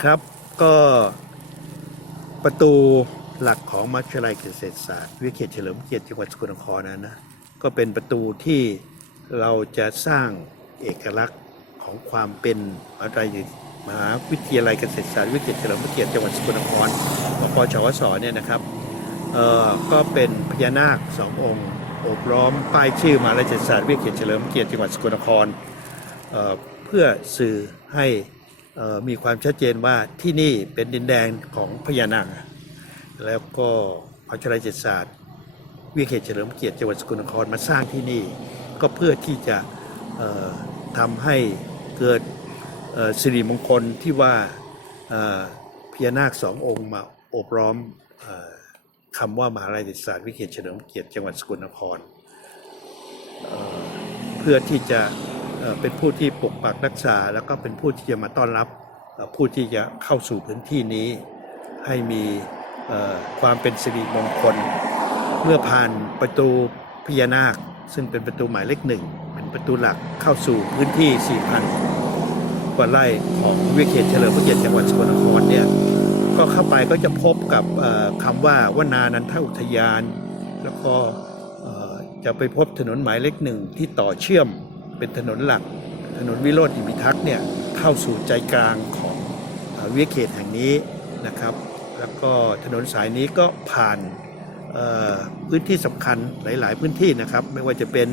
ครับก็ประตูหลักของมหาวิทยาลัยเกษตรศาสตร์วิเขตเฉลิมพระเกียรติจังหวัดสกลนครนะนนะก็เป็นประตูที่เราจะสร้างเอกลักษณ์ของความเป็นมหาวิทยาลัยเกษตรศาสตร์วิเขตเฉลิมพระเกียรติจังหวัดสกลนครมปชวสเนี่ยนะครับเอ่อก็เป็นพญานาคสององค์โอบล้อมป้ายชื่อมหาวิทยาลัยเกษตรศาสตร์วิเขตเฉลิมพระเกียรติจังหวัดสกลนครเอ่อเพื่อสื่อให้ มีความชัดเจนว่าที่นี่เป็นดินแดนของพญานาคแล้วก็มหาวิทยาลัยเศรษฐศาสตร์วิเขตเฉลิมเกียรติจังหวัดสกลนครมาสร้างที่นี่ ก็เพื่อที่จะทำให้เกิดสิริมงคลที่ว่าพญานาคสององค์มาโอบล้อมออคำว่ามหาวิทยาลัยศรษฐศาสตร์วิเขตเฉลิมเกียรติจังหวัดสกลนคร เพื่อที่จะ เป็นผู้ที่ปกปักรักษา แล้วก็เป็นผู้ที่จะมาต้อนรับผู้ที่จะเข้าสู่พื้นที่นี้ ให้มีความเป็นสิริมงคล เมื่อผ่านประตูพญานาค ซึ่งเป็นประตูหมายเลขหนึ่งเป็นประตูหลักเข้าสู่พื้นที่ 4,000 กว่าไร่ของวิเขตเฉลิมพระเกียรติจังหวัดสกลนครเนี่ยก็เข้าไปก็จะพบกับเอ่อคำว่าวนานันทอุทยาน แล้วก็จะไปพบถนนหมายเลขหนึ่งที่ต่อเชื่อม เป็นถนนหลัก ถนนวิโรจน์อิมิทักษ์เนี่ยเข้าสู่ใจกลางของเวิทยเขตแห่งนี้นะครับ แล้วก็ถนนสายนี้ก็ผ่านพื้นที่สำคัญหลาย ๆ พื้นที่นะครับ ไม่ว่าจะเป็น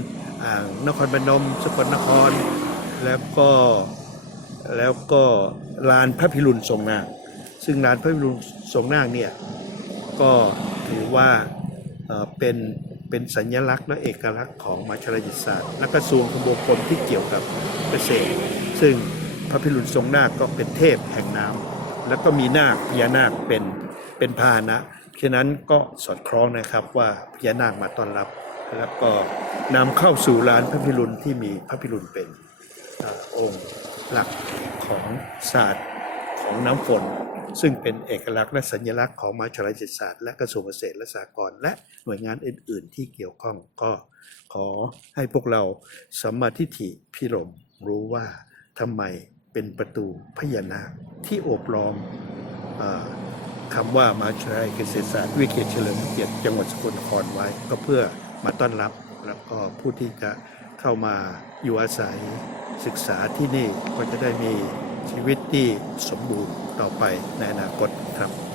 นครพนมสกลนคร แล้วก็แล้วก็ลานพระพิรุณทรงนาซึ่งลานพระพิรุณทรงนาเนี่ยก็ถือว่าเป็น เป็นสัญลักษณ์และเอกลักษณ์ของมหาวิทยาลัยศาสตร์และกระทรวงคมนาคมที่เกี่ยวกับเกษตร ซึ่งพระพิรุณทรงนาคก็เป็นเทพแห่งน้ำแล้วก็มีนาคพญานาคเป็นเป็นพาหนะฉะนั้นก็สอดคล้องนะครับว่าพญานาคมาต้อนรับ แล้วก็นำเข้าสู่ลานพระพิรุณที่มีพระพิรุณเป็นองค์หลักของศาสตร์ ของน้ำฝน ซึ่งเป็นเอกลักษณ์และสัญลักษณ์ของมหาวิทยาลัยเศรษฐศาสตร์และกระทรวงเกษตรและสหกรณ์และหน่วยงานอื่น ๆ ที่เกี่ยวข้องก็ขอให้พวกเราสัมมาทิฏฐิพิรมรู้ว่าทำไมเป็นประตูพญานาคที่โอบล้อมออคำว่ามหาวิทยาลัยเกษตรศาสตร์วิทยาเขตเฉลิมเกียรติจังหวัดสกลนครไว้ ก็เพื่อมาต้อนรับแล้วก็ผู้ที่จะเข้ามาอยู่อาศัยศึกษาที่นี่ก็จะได้มี ชีวิตที่สมบูรณ์ต่อไปในอนาคตครับ